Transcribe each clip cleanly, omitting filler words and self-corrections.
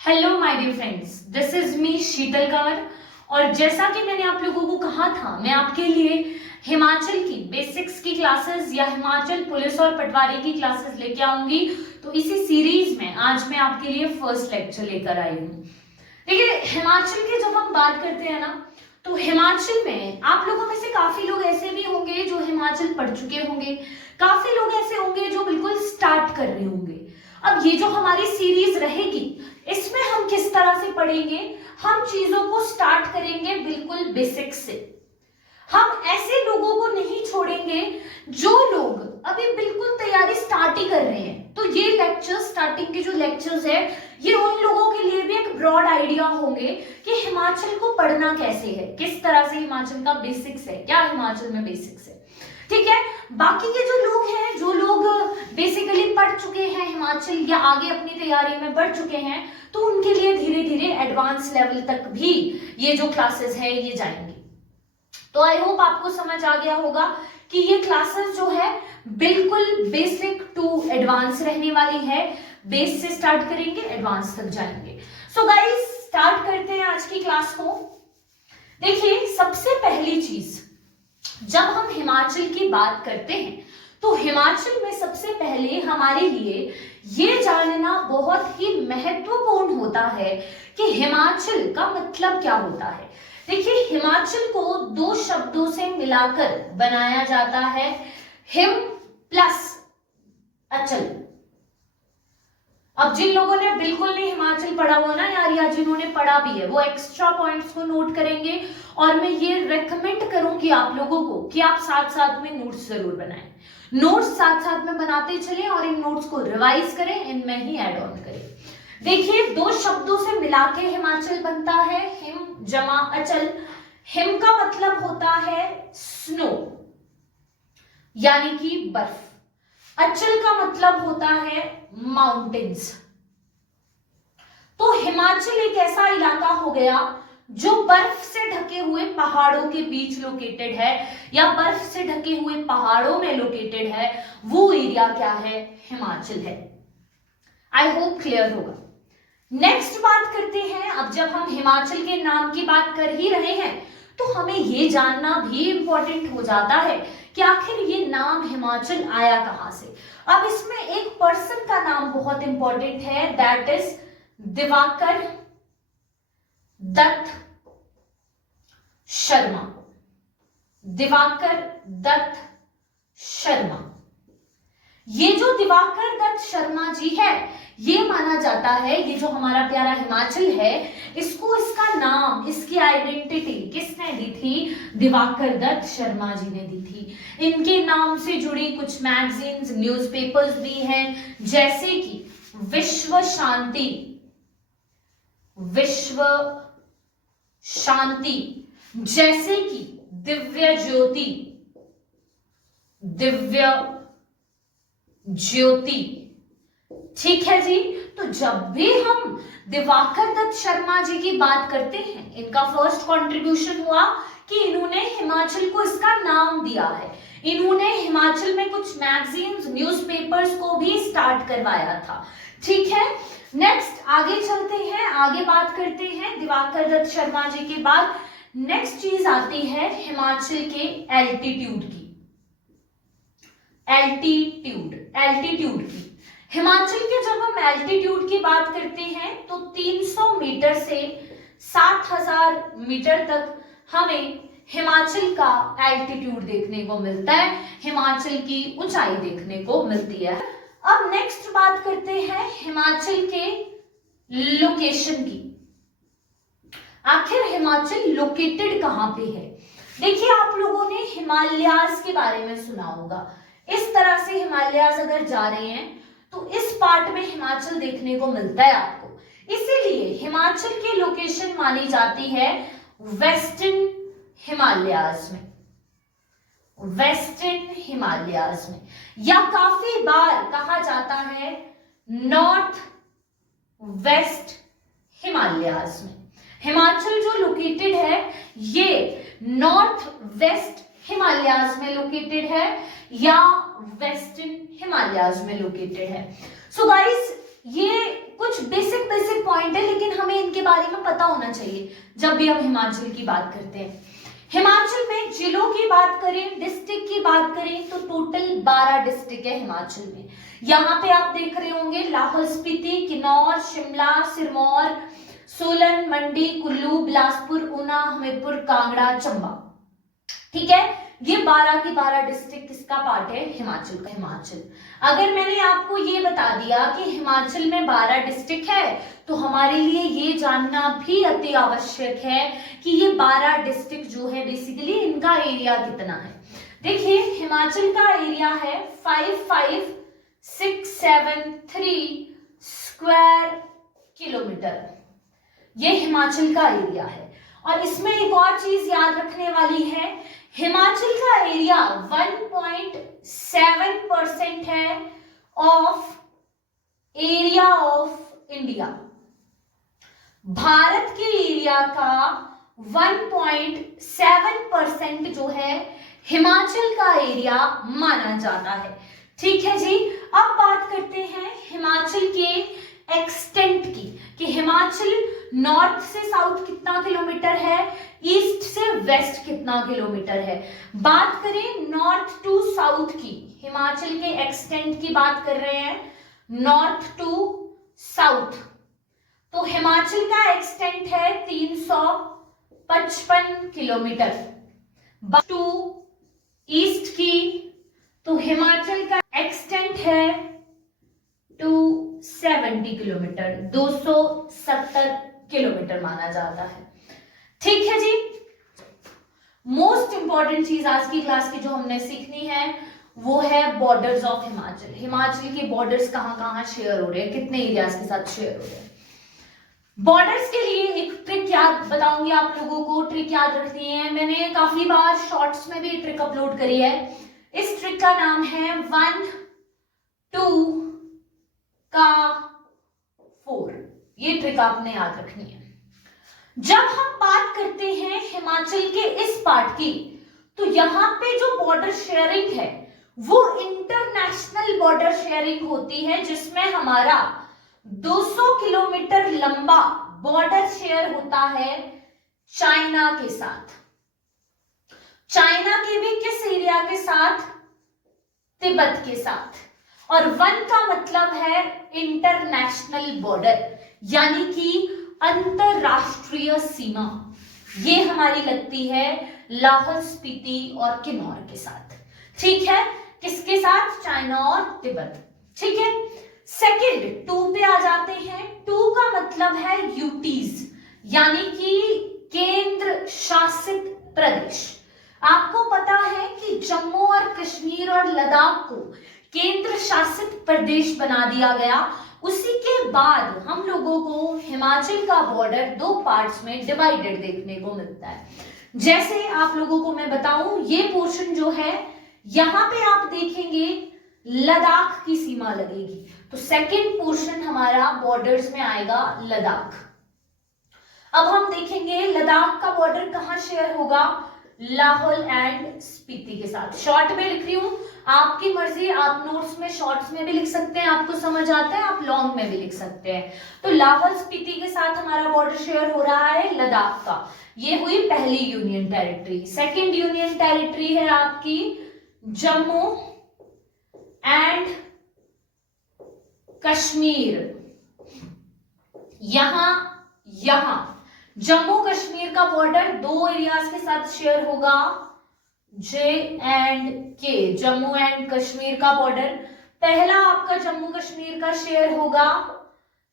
Hello my dear friends, this is me Sheetal Kanwar. और जैसा कि मैंने आप लोगों को कहा था, मैं आपके लिए हिमाचल की बेसिक्स की क्लासेस या हिमाचल पुलिस और पटवारी की क्लासेस लेके आऊंगी। तो इसी सीरीज में आज मैं आपके लिए फर्स्ट लेक्चर लेकर आई हूँ। देखिए, हिमाचल की जब हम बात करते हैं ना, तो हिमाचल में आप लोगों में से काफी लोग ऐसे भी होंगे जो हिमाचल पढ़ चुके होंगे, काफी लोग ऐसे होंगे जो बिल्कुल स्टार्ट कर रहे होंगे। अब ये जो हमारी सीरीज रहेगी, इसमें हम किस तरह से पढ़ेंगे, हम चीजों को स्टार्ट करेंगे बिल्कुल बेसिक से। हम ऐसे लोगों को नहीं छोड़ेंगे जो लोग अभी बिल्कुल तैयारी स्टार्ट ही कर रहे हैं। तो ये लेक्चर, स्टार्टिंग के जो लेक्चर्स है, ये उन लोगों के लिए भी एक ब्रॉड आइडिया होंगे कि हिमाचल को पढ़ना कैसे है, किस तरह से हिमाचल का बेसिक्स है, क्या हिमाचल में बेसिक्स है। ठीक है, बाकी के जो लोग हैं, जो लोग बेसिकली पढ़ चुके हैं हिमाचल या आगे अपनी तैयारी में बढ़ चुके हैं, तो उनके लिए धीरे धीरे एडवांस लेवल तक भी ये जो क्लासेस है ये जाएंगी। तो आई होप आपको समझ आ गया होगा कि ये क्लासेस जो है बिल्कुल बेसिक टू एडवांस रहने वाली है। बेस से स्टार्ट करेंगे, एडवांस तक जाएंगे। सो गाइस, स्टार्ट करते हैं आज की क्लास को। देखिए, सबसे पहली चीज, जब हम हिमाचल की बात करते हैं तो हिमाचल में सबसे पहले हमारे लिए ये जानना बहुत ही महत्वपूर्ण होता है कि हिमाचल का मतलब क्या होता है। देखिए, हिमाचल को दो शब्दों से मिलाकर बनाया जाता है, हिम प्लस अचल। अब जिन लोगों ने बिल्कुल नहीं हिमाचल पढ़ा हुआ ना यार, या जिन्होंने पढ़ा भी है, वो एक्स्ट्रा पॉइंट्स को नोट करेंगे। और मैं ये रेकमेंड करूंगी आप लोगों को कि आप साथ साथ में नोट्स जरूर बनाएं। नोट्स साथ साथ में बनाते चलें और इन नोट्स को रिवाइज करें, इनमें ही ऐड ऑन करें। देखिए, दो शब्दों से मिला के हिमाचल बनता है, हिम जमा अचल। हिम का मतलब होता है स्नो, यानी कि बर्फ। अचल का मतलब होता है माउंटेन्स। तो हिमाचल एक ऐसा इलाका हो गया जो बर्फ से ढके हुए पहाड़ों के बीच लोकेटेड है, या बर्फ से ढके हुए पहाड़ों में लोकेटेड है। वो एरिया क्या है? हिमाचल है। आई होप क्लियर होगा। नेक्स्ट बात करते हैं। अब जब हम हिमाचल के नाम की बात कर ही रहे हैं, तो हमें ये जानना भी इंपॉर्टेंट हो जाता है कि आखिर ये नाम हिमाचल आया कहां से। अब इसमें एक पर्सन का नाम बहुत इंपॉर्टेंट है, दैट इज दिवाकर दत्त शर्मा। दिवाकर दत्त शर्मा। ये जो दिवाकर दत्त शर्मा जी है, ये माना जाता है, ये जो हमारा प्यारा हिमाचल है, इसको, इसका नाम, इसकी आइडेंटिटी किसने दी थी? दिवाकर दत्त शर्मा जी ने दी थी। इनके नाम से जुड़ी कुछ मैगजीन्स, न्यूज़पेपर्स भी हैं, जैसे कि विश्व शांति, विश्व शांति, जैसे कि दिव्य ज्योति, दिव्य ज्योति। ठीक है जी। तो जब भी हम दिवाकर दत्त शर्मा जी की बात करते हैं, इनका फर्स्ट कंट्रीब्यूशन हुआ कि इन्होंने हिमाचल को इसका नाम दिया है। इन्होंने हिमाचल में कुछ मैगजीन्स, न्यूज़पेपर्स को भी स्टार्ट करवाया था। ठीक है, नेक्स्ट आगे चलते हैं, आगे बात करते हैं। दिवाकर दत्त शर्मा जी के बाद नेक्स्ट चीज आती है हिमाचल के एल्टीट्यूड की। एल्टीट्यूड की। हिमाचल के जब हम एल्टीट्यूड की बात करते हैं तो 300 मीटर से 7000 मीटर तक हमें हिमाचल का एल्टीट्यूड देखने को मिलता है, हिमाचल की ऊंचाई देखने को मिलती है। अब नेक्स्ट बात करते हैं हिमाचल के लोकेशन की। आखिर हिमाचल लोकेटेड कहां पे है? देखिए, आप लोगों ने हिमालयाज के बारे में सुना होगा। इस तरह से हिमालयाज अगर जा रहे हैं तो इस पार्ट में हिमाचल देखने को मिलता है आपको। इसीलिए हिमाचल की लोकेशन मानी जाती है वेस्टर्न हिमालयाज में, वेस्टर्न हिमालयाज में, या काफी बार कहा जाता है नॉर्थ वेस्ट हिमालयाज में। हिमाचल जो लोकेटेड है ये नॉर्थ वेस्ट हिमालयाज में लोकेटेड है या वेस्टर्न हिमालयाज में लोकेटेड है। सो गाइस, ये कुछ बेसिक पॉइंट है, हमें इनके बारे में पता होना चाहिए जब भी हम हिमाचल की बात करते हैं। हिमाचल में जिलों की बात करें, डिस्ट्रिक्ट की बात करें, तो टोटल 12 डिस्ट्रिक्ट है हिमाचल में। यहाँ पे आप देख रहे होंगे लाहौल स्पीति, किन्नौर, शिमला, सिरमौर, सोलन, मंडी, कुल्लू, बिलासपुर, ऊना, हमीरपुर, कांगड़ा, चंबा। ठीक है, ये 12 की 12 डिस्ट्रिक्ट किसका पार्ट है? हिमाचल का। हिमाचल, अगर मैंने आपको ये बता दिया कि हिमाचल में 12 डिस्ट्रिक्ट है, तो हमारे लिए ये जानना भी अति आवश्यक है कि ये 12 डिस्ट्रिक्ट जो है बेसिकली इनका एरिया कितना है। देखिए, हिमाचल का एरिया है 55673 स्क्वायर किलोमीटर, ये हिमाचल का एरिया है। और इसमें एक और चीज याद रखने वाली है, हिमाचल का एरिया 1.7% है of area of India. Bharat के एरिया का 1.7% जो है हिमाचल का एरिया माना जाता है। ठीक है जी, अब बात करते हैं हिमाचल के एक्सटेंट की, कि हिमाचल नॉर्थ से साउथ कितना किलोमीटर है, ईस्ट से वेस्ट कितना किलोमीटर है। बात करें नॉर्थ टू साउथ की, हिमाचल के एक्सटेंट की बात कर रहे हैं, नॉर्थ टू साउथ, तो हिमाचल का एक्सटेंट है 355 किलोमीटर। टू ईस्ट की, तो हिमाचल का एक्सटेंट है 270 किलोमीटर, 270 किलोमीटर माना जाता है। ठीक है जी, मोस्ट इंपॉर्टेंट चीज आज की क्लास की जो हमने सीखनी है वो है बॉर्डर्स ऑफ हिमाचल। हिमाचल के बॉर्डर्स कहां कहां शेयर हो रहे हैं, कितने एरियाज के साथ शेयर हो रहे हैं। बॉर्डर्स के लिए एक ट्रिक याद बताऊंगी आप लोगों को, ट्रिक याद रखनी है। मैंने काफी बार शॉर्ट्स में भी ट्रिक अपलोड करी है। इस ट्रिक का नाम है 1 2 का 4। ये ट्रिक आपने याद रखनी है। जब हम बात करते हैं हिमाचल के इस पार्ट की, तो यहां पे जो बॉर्डर शेयरिंग है वो इंटरनेशनल बॉर्डर शेयरिंग होती है, जिसमें हमारा 200 किलोमीटर लंबा बॉर्डर शेयर होता है चाइना के साथ। चाइना के भी किस एरिया के साथ? तिब्बत के साथ। और 1 का मतलब है इंटरनेशनल बॉर्डर, यानी कि अंतरराष्ट्रीय सीमा। ये हमारी लगती है लाहौल स्पीति और किन्नौर के साथ। ठीक है, किसके साथ? चाइना और तिब्बत। ठीक है, सेकंड 2 पे आ जाते हैं। 2 का मतलब है यूटीज, यानी कि केंद्र शासित प्रदेश। आपको पता है कि जम्मू और कश्मीर और लद्दाख को केंद्र शासित प्रदेश बना दिया गया। उसी के बाद हम लोगों को हिमाचल का बॉर्डर 2 पार्ट्स में डिवाइडेड देखने को मिलता है। जैसे आप लोगों को मैं बताऊं, ये पोर्शन जो है यहां पे आप देखेंगे लद्दाख की सीमा लगेगी, तो सेकंड पोर्शन हमारा बॉर्डर्स में आएगा लद्दाख। अब हम देखेंगे लद्दाख का बॉर्डर कहां शेयर होगा? लाहौल एंड स्पीति के साथ। शॉर्ट में लिख रही हूं, आपकी मर्जी, आप नोट्स में शॉर्ट्स में भी लिख सकते हैं, आपको समझ आता है आप लॉन्ग में भी लिख सकते हैं। तो लाहौल स्पीति के साथ हमारा बॉर्डर शेयर हो रहा है लद्दाख का। ये हुई पहली union territory. Second union territory है आपकी जम्मू एंड कश्मीर। यहां जम्मू कश्मीर का बॉर्डर 2 एरियाज के साथ शेयर होगा, जे एंड के, जम्मू एंड कश्मीर का बॉर्डर। पहला आपका जम्मू कश्मीर का शेयर होगा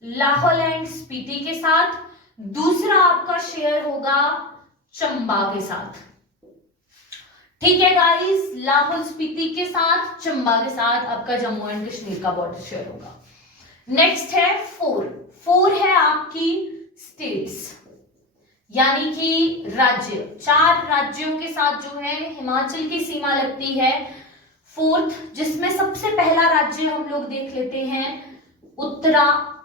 लाहौल एंड स्पीति के साथ, दूसरा आपका शेयर होगा चंबा के साथ। ठीक है गाइस, लाहौल स्पीति के साथ, चंबा के साथ आपका जम्मू एंड कश्मीर का बॉर्डर शेयर होगा। नेक्स्ट है 4 है आपकी स्टेट्स, यानी कि राज्य। 4 राज्यों के साथ जो है हिमाचल की सीमा लगती है। 4th, जिसमें सबसे पहला राज्य हम लोग देख लेते हैं उत्तराखंड।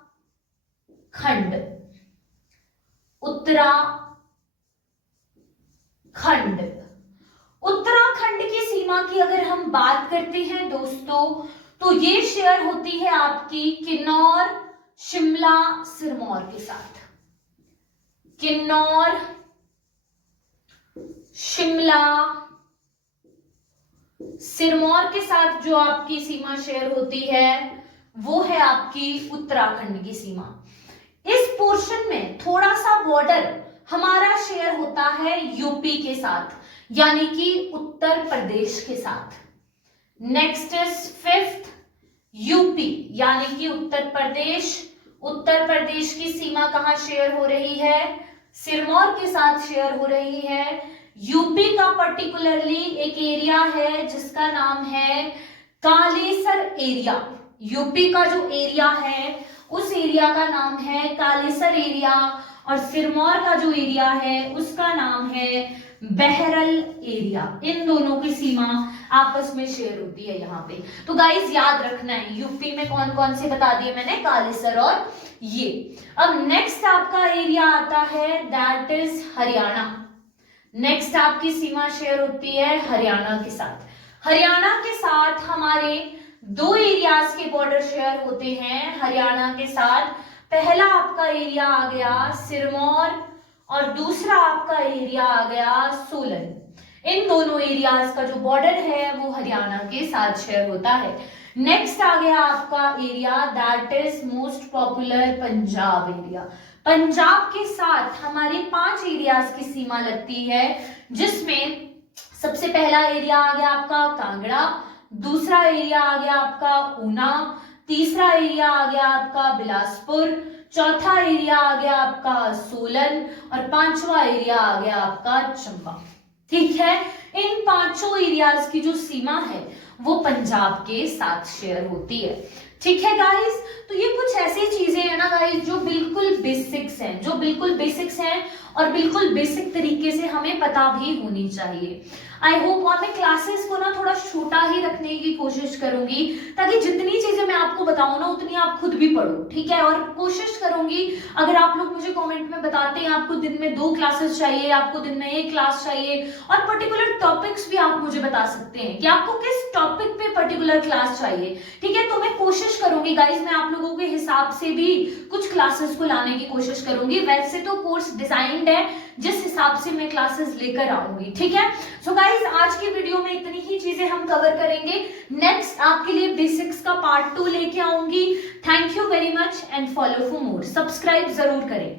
उत्तराखंड की सीमा की अगर हम बात करते हैं दोस्तों, तो ये शेयर होती है आपकी किन्नौर, शिमला, सिरमौर के साथ। किन्नौर, शिमला, सिरमौर के साथ जो आपकी सीमा शेयर होती है वो है आपकी उत्तराखंड की सीमा। इस पोर्शन में थोड़ा सा बॉर्डर हमारा शेयर होता है यूपी के साथ, यानी कि उत्तर प्रदेश के साथ। नेक्स्ट इज फिफ्थ, यूपी यानी कि उत्तर प्रदेश। उत्तर प्रदेश की सीमा कहां शेयर हो रही है? सिरमौर के साथ शेयर हो रही है। यूपी का पर्टिकुलरली एक एरिया है जिसका नाम है कालेसर एरिया। यूपी का जो एरिया है उस एरिया का नाम है कालेसर एरिया, और सिरमौर का जो एरिया है उसका नाम है बहरल एरिया। इन दोनों की सीमा आपस में शेयर होती है यहाँ पे। तो गाइस याद रखना है, यूपी में कौन कौन से बता दिए मैंने, कालेसर और ये। अब नेक्स्ट आपका एरिया आता है दैट इज हरियाणा। नेक्स्ट आपकी सीमा शेयर होती है हरियाणा के साथ। हरियाणा के साथ हमारे दो एरियाज के बॉर्डर शेयर होते हैं हरियाणा के साथ। पहला आपका एरिया आ गया सिरमौर और दूसरा आपका एरिया आ गया सोलन। इन दोनों एरियाज का जो बॉर्डर है वो हरियाणा के साथ शेयर होता है। नेक्स्ट आ गया आपका area that is most popular Punjab area. Punjab के साथ हमारे 5 एरियाज की सीमा लगती है, जिसमें सबसे पहला एरिया आ गया आपका कांगड़ा, दूसरा एरिया आ गया आपका ऊना, तीसरा एरिया आ गया आपका बिलासपुर, चौथा एरिया आ गया आपका सोलन और पांचवा एरिया आ गया आपका चंबा। ठीक है, इन पांचों एरियाज की जो सीमा है वो पंजाब के साथ शेयर होती है। ठीक है गाइस, तो ये कुछ ऐसी चीजें हैं ना गाइस जो बिल्कुल बेसिक्स हैं, जो बिल्कुल बेसिक्स हैं और बिल्कुल बेसिक तरीके से हमें पता भी होनी चाहिए। आई होप, और मैं क्लासेस को ना थोड़ा छोटा ही रखने की कोशिश करूंगी ताकि जितनी चीजें मैं आपको बताऊं ना उतनी आप खुद भी पढ़ो। ठीक है, और कोशिश करूंगी, अगर आप लोग मुझे कमेंट में बताते हैं आपको दिन में 2 क्लासेस चाहिए, आपको दिन में 1 क्लास चाहिए, और पर्टिकुलर टॉपिक्स भी आप मुझे बता सकते हैं कि आपको किस टॉपिक पे पर्टिकुलर क्लास चाहिए। ठीक है, तो मैं कोशिश करूंगी गाइज, मैं आप लोगों के हिसाब से भी कुछ क्लासेस को लाने की कोशिश करूंगी। वैसे तो कोर्स डिजाइंड है जिस हिसाब से मैं क्लासेस लेकर आऊंगी। ठीक है, सो गाइज आज की वीडियो में इतनी ही चीजें हम कवर करेंगे। नेक्स्ट आपके लिए बेसिक्स का पार्ट 2 लेके आऊंगी। Thank you very much and follow for more. Subscribe जरूर करें।